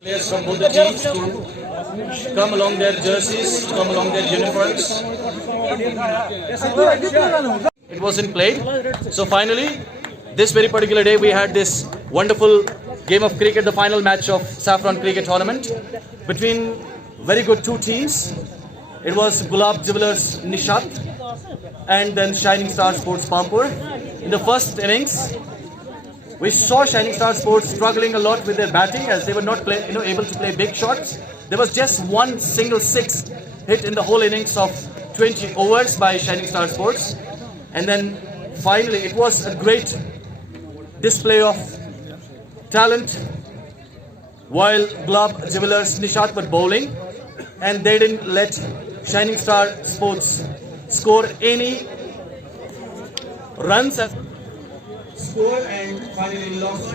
Players from both the teams to come along their jerseys, to come along their uniforms. It wasn't played. So finally, this very particular day, we had this wonderful game of cricket, the final match of Saffron Cricket Tournament between very good two teams. It was Gulab Jewellers Nishat and then Shining Star Sports Pampur. In the first innings, we saw Shining Star Sports struggling a lot with their batting as they were not able to play big shots. There was just one single six hit in the whole innings of 20 overs by Shining Star Sports. And then finally, it was a great display of talent while Gulab Jewellers Nishat were bowling, and they didn't let Shining Star Sports score any runs. Score and finally lost.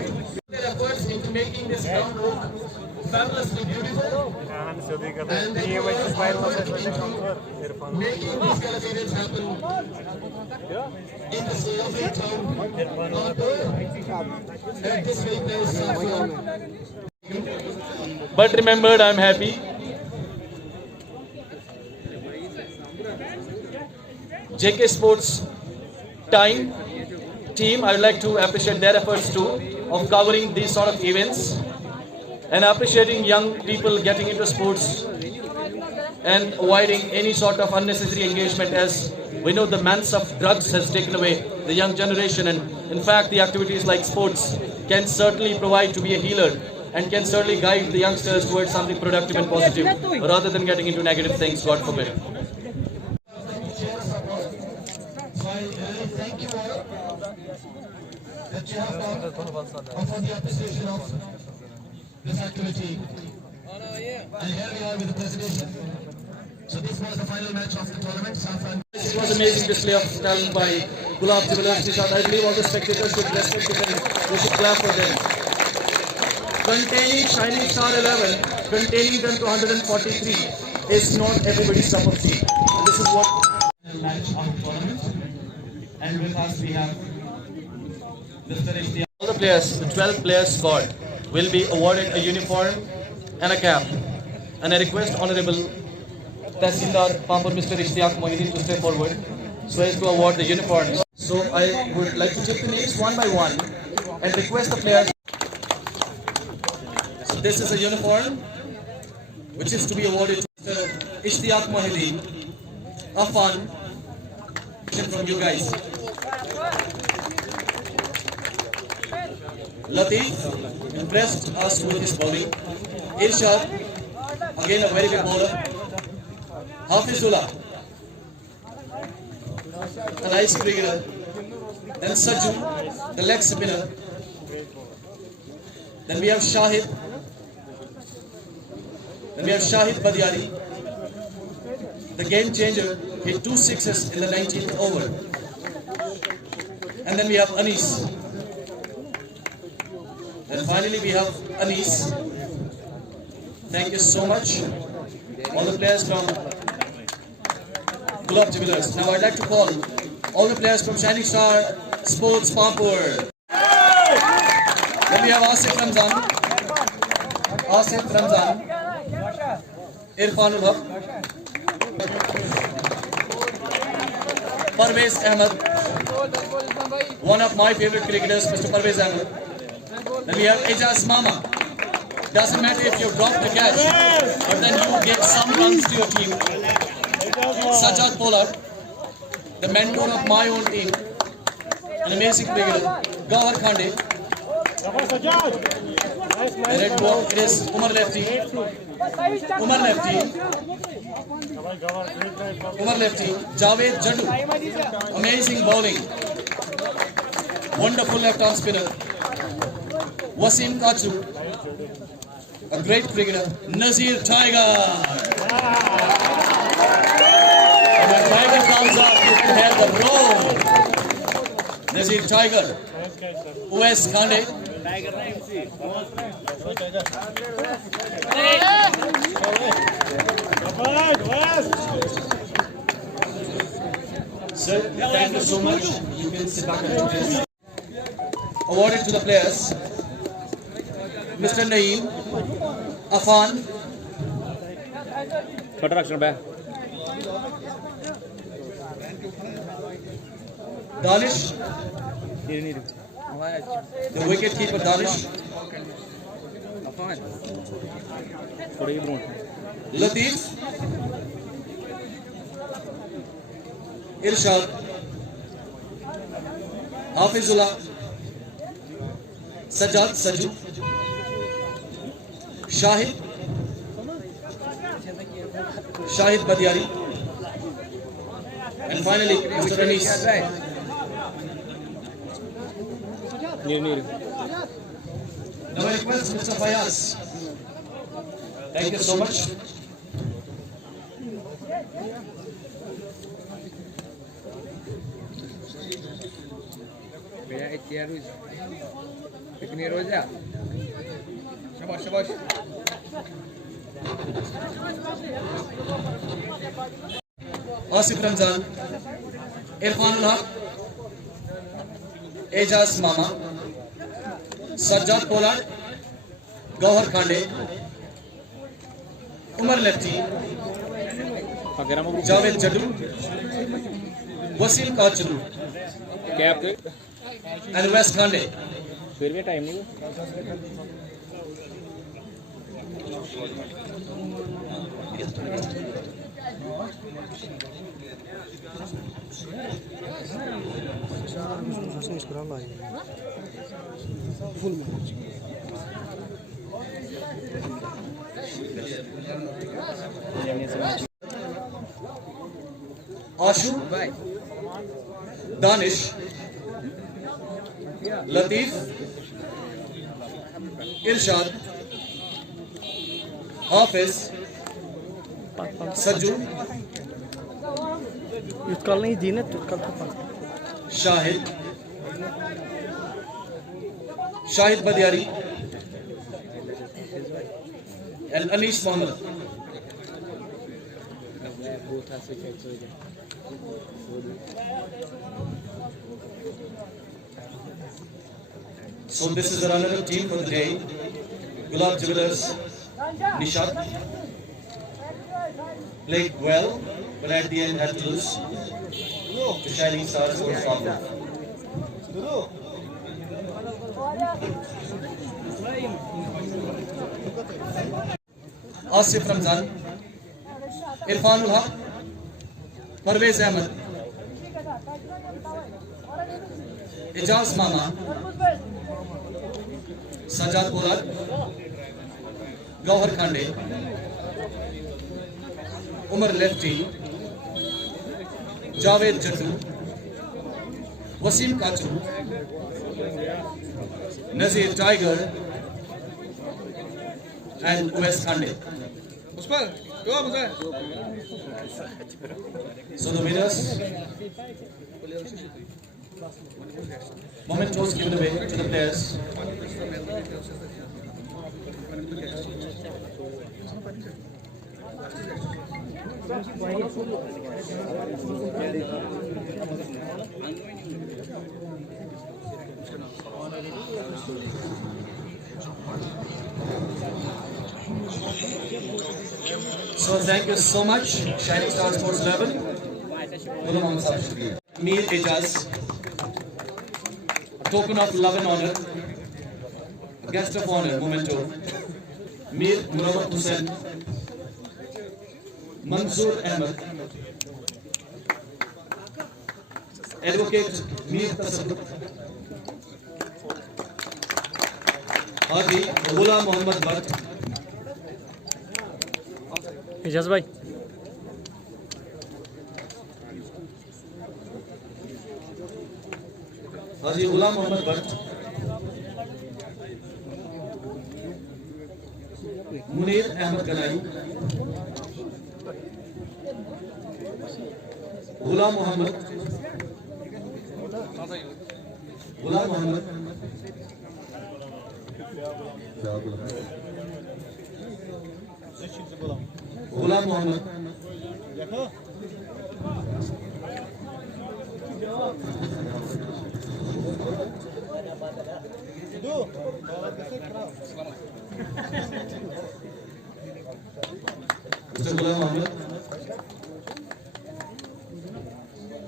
Their efforts into making this ground look fabulously beautiful and making these celebrations happen in the lovely town at this very place. But remembered, I'm happy. JK Sports team, I would like to appreciate their efforts too of covering these sort of events and appreciating young people getting into sports and avoiding any sort of unnecessary engagement, as we know the menace of drugs has taken away the young generation, and in fact the activities like sports can certainly provide to be a healer and can certainly guide the youngsters towards something productive and positive rather than getting into negative things, God forbid. Thank you all that you have come for the appreciation of this activity. And here we are with the presentation. So this was the final match of the tournament. This was an amazing display of talent by Gulab Jewellers Nishat. I believe all the spectators should respect it and we should clap for them. Containing Shining Star 11, containing them to 143 is not everybody's cup of tea. And this is what match of the tournament. And with us we have Mr. Ishtiaq. All the players, the 12 players squad, will be awarded a uniform and a cap. And I request Honorable Tahsildar Pampur Mr. Ishtiaq Mohideen to step forward so as to award the uniforms. So I would like to take the names one by one and request the players. So this is a uniform which is to be awarded to Mr. Ishtiaq Mohideen. A fun from you guys. Latif impressed us with his bowling. Irshad, again a very good bowler. Hafizullah, a nice cricketer. Then Sajju, the leg spinner. Then we have Shahid. Then we have Shahid Badiari, the game changer, hit 2 sixes in the 19th over. And then we have Anis. And finally we have Anis. Thank you so much, all the players from Gulab Jewellers. Now I'd like to call all the players from Shining Star Sports Pampur. Then we have Asif Ramzan, Irfanul Haq, Parvez Ahmed, one of my favorite cricketers, Mr. Parvez Ahmed. Then we have Ejaz Mama, Doesn't matter if you drop the catch, but then you get some runs to your team. Sajjad Pollard, the mentor of my own team, an amazing cricketer. Gawhar Khande. The red ball, it is Umar lefty. Umar lefty. Umar lefty. Javed Jaddu. Amazing bowling. Wonderful left arm spinner. Wasim Kachu. A great cricketer. Nazir Tiger. And when Tiger comes up, you can hear the roar. Nazir Tiger. Uwais Khande. Sir, thank you so much. You can sit back and enjoy. Awarded to the players, Mr. Naeem, Afan, Danish, the wicket keeper Danish, Latif, Irshad, Hafizullah, Sajjad Saju, Shahid Badiari, and finally Mr. Anis. Now I request Mr. Fayaz. Thank you so much. Asif Ramzan, Irfanul Haq, Ejaz Mama, Sajjad Pollard, Gawhar Khande, Umar lefty, Javed Jaddu, Wasim Kachu, and Uwais Khande. Ashu, Danish, Latif, Irshad, Hafiz, Saju, Shahid Badiari, and Anis Mohammed. So this is the runner-up team for the day. Gulab Jewellers, Nishad played well, but at the end had to lose to Shining Stars for Swamp. Asif Ramzan, Irfanul Haq, Parvez Ahmed, Ejaz Mama, Sajjad Pollard, Gawhar Khande, Umar lefty, Javed Jaddu, Wasim Kachu, Nazir Tiger, and Uwais Khande. So the winners, mementos given away to the players. So thank you so much, Shining Star Sports 11. Mir Ejaz, a token of love and honor, a guest of honor, memento, Mir Muhammad Hussain, Mansoor Ahmed, Advocate Mir Tasadduq, Haji Ghulam Muhammad Bhatt, Ejaz भाई Haji Ghulam Muhammad Bhatt, Munir Ahmed Ganai, Ghulam Muhammad, Ghulam Muhammad, Ghulam Muhammad, Mr. Ghulam Muhammad,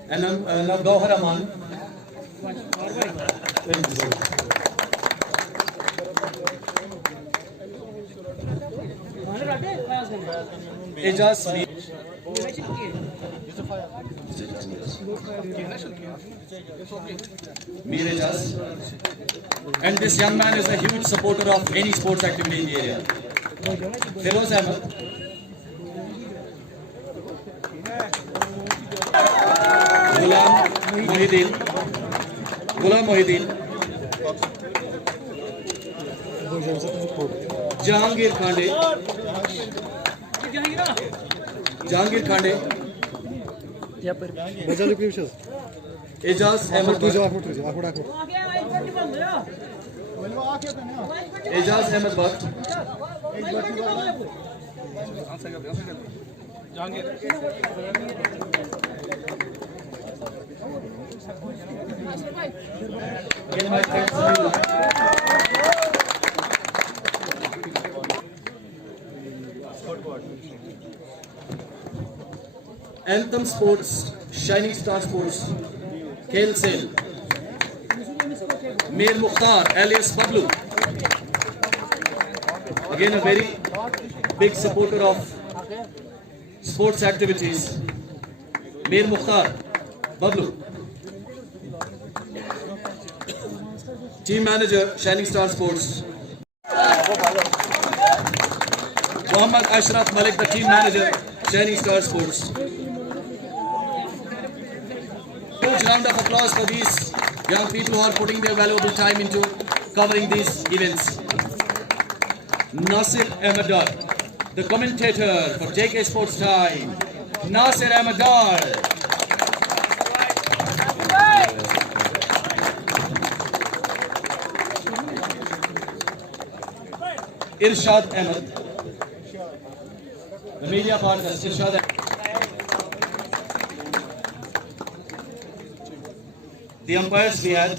and now Gauhar Aman. Ejaz Mir Ejaz. And this young man is a huge supporter of any sports activity in the area. Feroz Ahmed. Ghulam Mohideen. Ghulam Mohideen. Jahangir Khande. Jahangir Khande. Ejaz Ahmed Bhatt. Ejaz Ahmed Bhatt. Again, my friends, Anthem Sports, Shining Star Sports, Khel Sel, Mir Mukhtar alias Bablu. Again a very big supporter of sports activities. Mir Mukhtar, Bablu. Team manager, Shining Star Sports. Muhammad Ashraf Malik, the team manager, Shining Star Sports. Huge round of applause for these young people who are putting their valuable time into covering these events. Nasir Ahmadar, the commentator for JK Sports Time. Nasir Ahmadar. Irshad Ahmed, the media partner, Irshad Ahmed. The umpires we had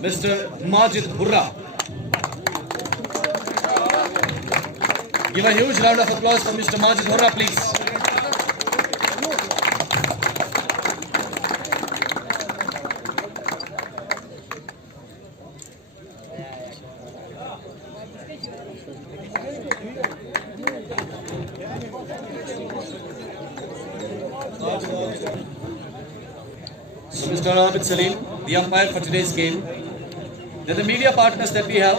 Mr. Majid Hurra. Give a huge round of applause for Mr. Majid Hurra, please. So Mr. Abid Salim, the umpire for today's game. Then the media partners that we have,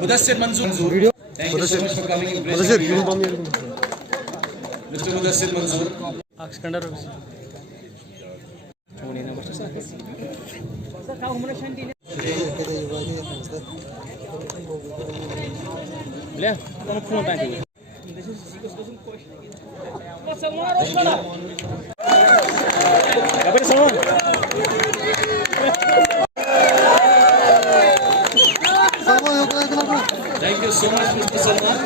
Mudassir Manzoor. Thank you so much for coming in. Mr. Mudassir Manzoor. Thank you so much, Mr. Salman.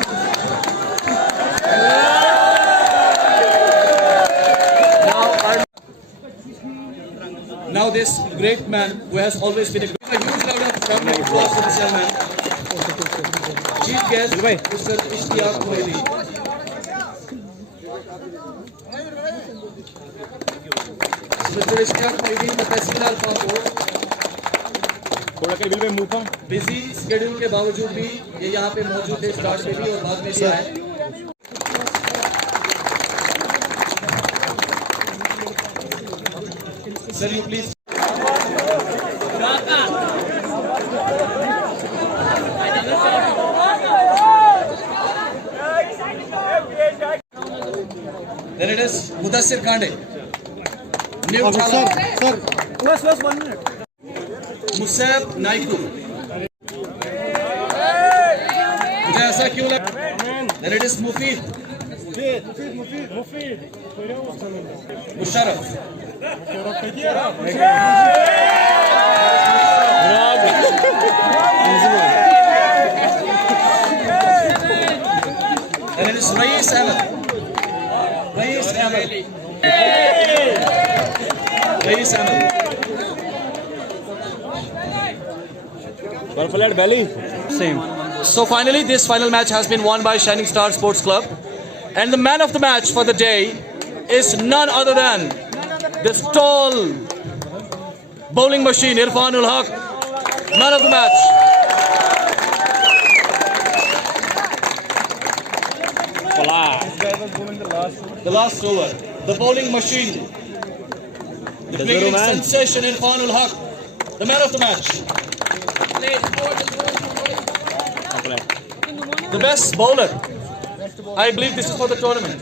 Now this great man who has always been a huge round of applause for this young man. Chief guest, Mr. Ishtiyaq Mohideen. Mr. Ishtiyaq Mohideen, the Tehsil Al Faapo. Busy schedule के बावजूद भी ये यहाँ पे मौजूद थे, start में भी और बाद में भी आए। Sir you please. Then it is Mudassir Kande. New challenge. Sir. 1 minute. Musab Naiku. मुझे ऐसा क्यों लगा? Then it is Mufid. Musharraf. And it is Rais Ahmed. Rais Ahmed. Rais Ahmed. Well played, Belly. Same. So finally, this final match has been won by Shining Star Sports Club, and the man of the match for the day is none other than this tall bowling machine, Irfanul Haq, man of the match. The last over, the bowling machine, the cricketing sensation Irfanul Haq, the man of the match. The best bowler. I believe this is for the tournament.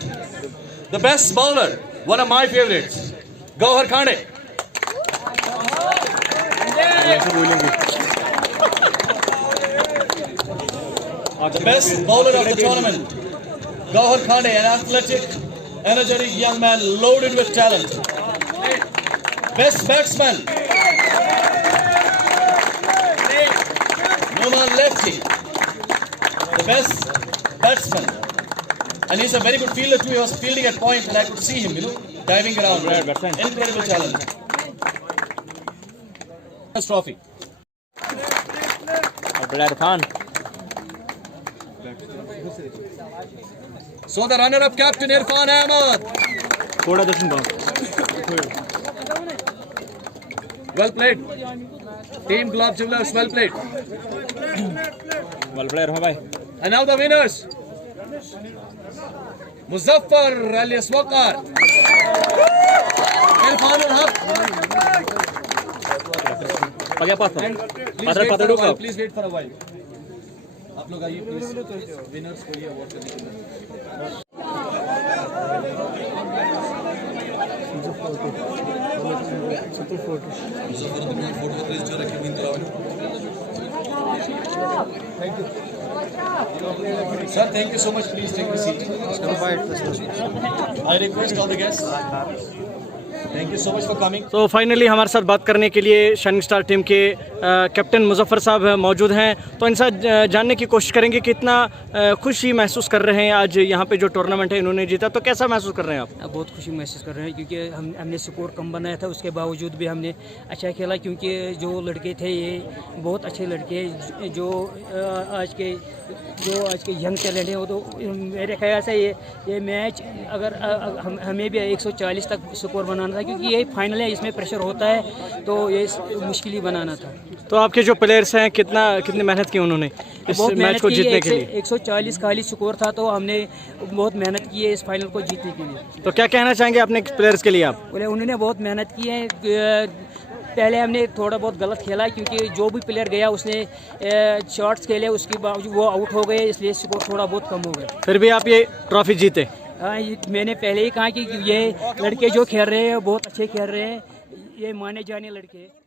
The best bowler, one of my favorites, Gauhar Khande. The best bowler of the tournament, Gauhar Khande, an athletic, energetic young man loaded with talent. Best batsman, Numan Lefty. The best batsman, and he's a very good fielder too. He was fielding at point, and I could see him, diving around. Incredible challenge. Trophy. Khan. So the runner-up captain Irfan Ahmed. Well played. Team Glove Jewelers, well played. Well played, bhai. And now the winners. Muzaffar alias Waqar. Irfanul Haq. Please wait for a while. आप लोग आइए please winners को ये award करने के लिए। Sir, thank you so much. Please take a seat. I request all the guests. Thank you so much for coming. तो finally हमारे साथ बात करने के लिए शाइनिंग स्टार टीम के कैप्टन मुजफ्फर साहब मौजूद हैं। तो इनसे जानने की कोशिश करेंगे कि कितना खुशी महसूस कर रहे हैं आज यहाँ पे जो टूर्नामेंट है इन्होंने जीता। तो कैसा महसूस कर रहे हैं आप? बहुत खुशी महसूस कर रहे हैं क्योंकि हमने स्कोर कम बनाया था, उसके बावजूद भी हमने अच्छा खेला क्योंकि जो लड़के थे ये बहुत अच्छे लड़के जो आज के यंग टैलेंट हैं वो तो मेरे ख्याल से ये मैच अगर हमें भी 140 तक स्कोर बनाना था क्योंकि ये फाइनल है, इसमें प्रेशर होता है तो ये मुश्किल ही बनाना था। तो आपके जो प्लेयर्स हैं कितनी मेहनत की उन्होंने इस मैच को जीतने के लिए? 140 खाली स्कोर था तो हमने बहुत मेहनत की है इस फाइनल को जीतने के लिए। तो क्या कहना चाहेंगे अपने प्लेयर्स के लिए आप? बोले उन्होंने बहुत मेहनत की है। पहले हमने थोड़ा बहुत गलत खेला क्योंकि जो भी प्लेयर गया उसने शॉट्स खेले, उसके बावजूद वो आउट हो गए, इसलिए स्कोर थोड़ा बहुत कम हो गया। फिर भी आप ये ट्रॉफी जीते? हाँ, मैंने पहले ही कहा कि ये लड़के जो खेल रहे हैं बहुत अच्छे खेल रहे हैं, ये माने जाने लड़के।